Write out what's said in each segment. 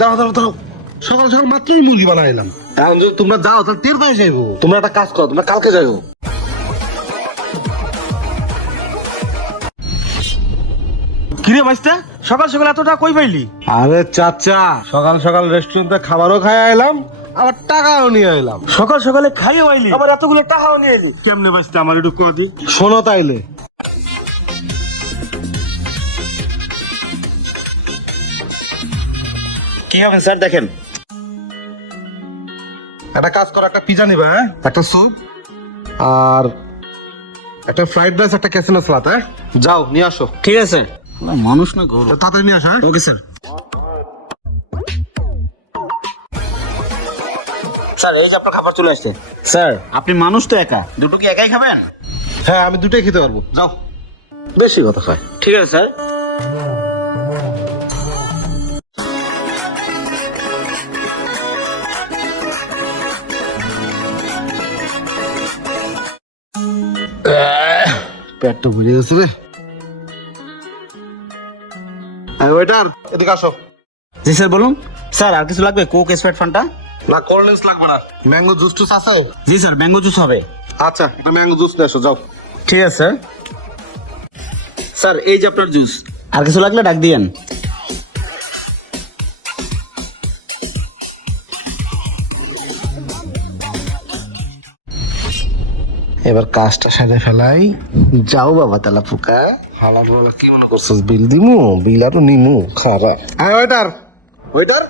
দাঁড়াও দাঁড়াও দাঁড়াও, সকাল সকাল মাত্রই মুরগি বানাইলাম। এখন যদি তোমরা যাও তাহলে টের পাই যাইবো। তোমরা একটা কাজ করো, তোমরা কালকে যাইবো। কিরে বাইস্তা, সকাল সকাল এতটা কই পাইলি? আরে চাচা, সকাল সকাল রেস্টুরেন্টে খাবারও খাই আইলাম, আবার টাকাও নিয়ে আইলাম। সকাল সকালে খাইয়ে আইলি, আবার এতগুলো টাকাও নিয়ে এলি কেমনে বাইস্তা? আমার একটু কদি। শোনো তাইলে, কি হবে স্যার দেখেন। একটা কাজ করো, একটা পিজা নিবা, হ্যাঁ, একটা স্যুপ আর একটা ফ্রাইড রাইস, একটা ক্যাসিনো সালাদ। হ্যাঁ, যাও নিয়ে আসো। ঠিক আছে। মানুষ না গরু। তাড়াতাড়ি নিয়ে আসো। হ্যাঁ, ওকে স্যার। স্যার এই যে আপনার খাবার চলে আসছে। স্যার আপনি মানুষ তো একা, দুটো কি একাই খাবেন? হ্যাঁ, আমি দুটোই খেতে পারবো, যাও। বেশি কথা খায়। ঠিক আছে স্যার। পেটটা ভরে গেছে রে। ওয়েটার, এদিকে আসো। জি স্যার বলুন। স্যার আর কিছু লাগবে? Coke, Sprite, Fanta? না, কোল্ড ড্রিঙ্কস লাগবে না। ম্যাঙ্গো জুস টুস আছে? জি স্যার, ম্যাঙ্গো জুস হবে। আচ্ছা, একটা ম্যাঙ্গো জুস নিয়ে আসো, যাও। ঠিক আছে স্যার। স্যার এই যে আপনার জুস। আর কিছু লাগলে ডাক দিয়েন। এবার কাজটা সাজে ফেলাই। যাও বাবা তেলা পোকা। হালার বলা কি মনে করছিস? বিল দিমু, বিল আরো নিমু, খারাপ। হ্যাঁ ওয়েটার। ওয়েটার,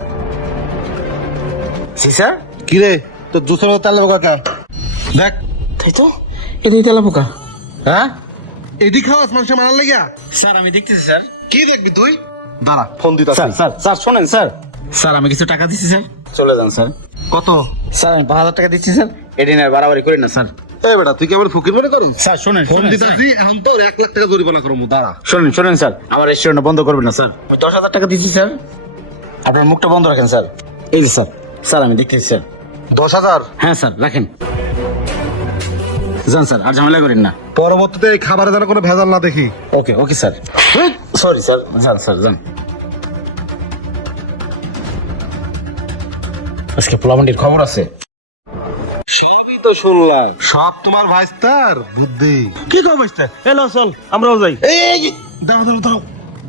জি স্যার। কি রে তোর জুসের মতো তেলা পোকা কে? দেখ। তাই তো, এটাই তেলা পোকা। হ্যাঁ, এডি খাওয়াস মানুষের মারার লাগিয়া? স্যার আমি দেখতেছি স্যার। কি দেখবি তুই? দাঁড়া, ফোন দিতে। স্যার স্যার স্যার শোনেন স্যার। স্যার আমি কিছু টাকা দিচ্ছি স্যার, চলে যান স্যার। কত? স্যার আমি 5,000 টাকা দিচ্ছি স্যার। এটি না বাড়াবাড়ি করি না স্যার। এই বেটা, তুই কি আমার ফকির মনে করুন? স্যার শোনেন ফোন দিতেছি, এখন তো 1 লাখ টাকা জরিমানা করবো। দাঁড়া। শোনেন শোনেন স্যার, আমার রেস্টুরেন্ট বন্ধ করবেন না স্যার। আমি 10,000 টাকা দিচ্ছি স্যার, আপনার মুখটা বন্ধ রাখেন স্যার। এই যে স্যার। স্যার আমি দেখতেছি স্যার। 10,000? হ্যাঁ স্যার রাখেন। যান স্যার, আর ঝামেলা করেন না। পরবর্তীতে এই খাবারে যেন কোনো ভেজাল না দেখি। ওকে ওকে স্যার। সরি স্যার, যান স্যার যান। আজকে পোলামান্ডির খবর আছে। সবই তো শুনলাম, সব তোমার ভাইস্তার বুদ্ধি। কি খবর আসছে? এলো চল আমরাও যাই। এই দাঁড়াও দাঁড়াও দাঁড়াও,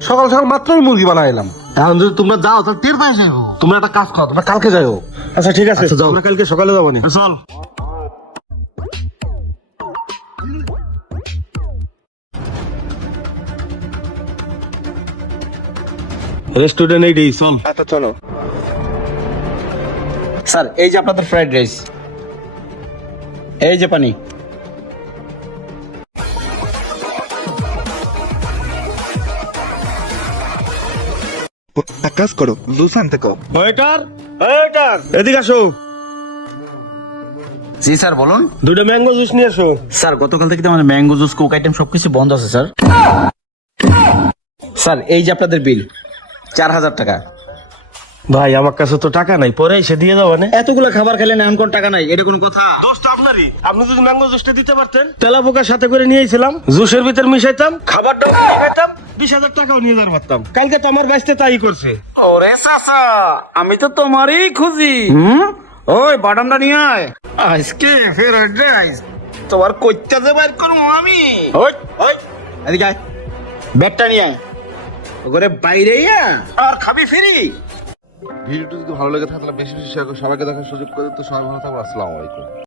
সকাল সকাল মাত্রই মুরগি বানাইলাম। এখন যদি তোমরা যাও তাহলে টের পাই যাবো। তোমরা একটা কাজ করো, তোমরা কালকে যাও। আচ্ছা ঠিক আছে, আচ্ছা, যাও। আমরা কালকে সকালে যাবো না। চল। রেস্টুরেন্ট এইটাই, চল। আচ্ছা চলো। স্যার এই যে আপনাদের ফ্রাইড রাইস, এই যে পানি। এক কাজ করো, জুস আনতে কও। ওয়েটার, ওয়েটার এদিকে আসো। জি স্যার বলুন। 2টা ম্যাঙ্গো জুস নিয়ে আসো। স্যার গতকাল থেকে তো আমাদের ম্যাঙ্গো জুস, কোক আইটেম সবকিছু বন্ধ আছে স্যার। স্যার এই যে আপনাদের বিল, 4,000 টাকা। ভাই আমার কাছে তো টাকা নাই, পরে এসে দিয়ে যাবো না। এতগুলো খাবার খেলেন এখন কোন টাকা নাই, এটা কোন কথা? দোষটা আপনারই। আপনি যদি ম্যাঙ্গো জুসটা দিতে পারতেন, তেলা পোকার সাথে করে নিয়েছিলাম, জুসের ভিতর মিশাইতাম, খাবারটাও খাইতাম, 20,000 টাকাও নিয়ে যাওয়ার পারতাম। কালকে তো আমার বাইসতে তাই করছে। ওরে চাচা, আমি তো তোমারই খুঁজি। ওই বাদামটা নিয়ে আয়। আজকে ফ্রাইড রাইস তোমার কইতে যে বাইর করবো আমি। ওই ওই এদিকে আয়, ব্যাগটা নিয়ে আয়। ওরে বাইরে আর খাবি ফিরি। ভিডিওটি যদি ভালো লেগে থাকে তাহলে বেশি বেশি শেয়ার করে সবাইকে দেখার সুযোগ করে দিতে। সবাই ভালো থাকো, আসসালামু আলাইকুম।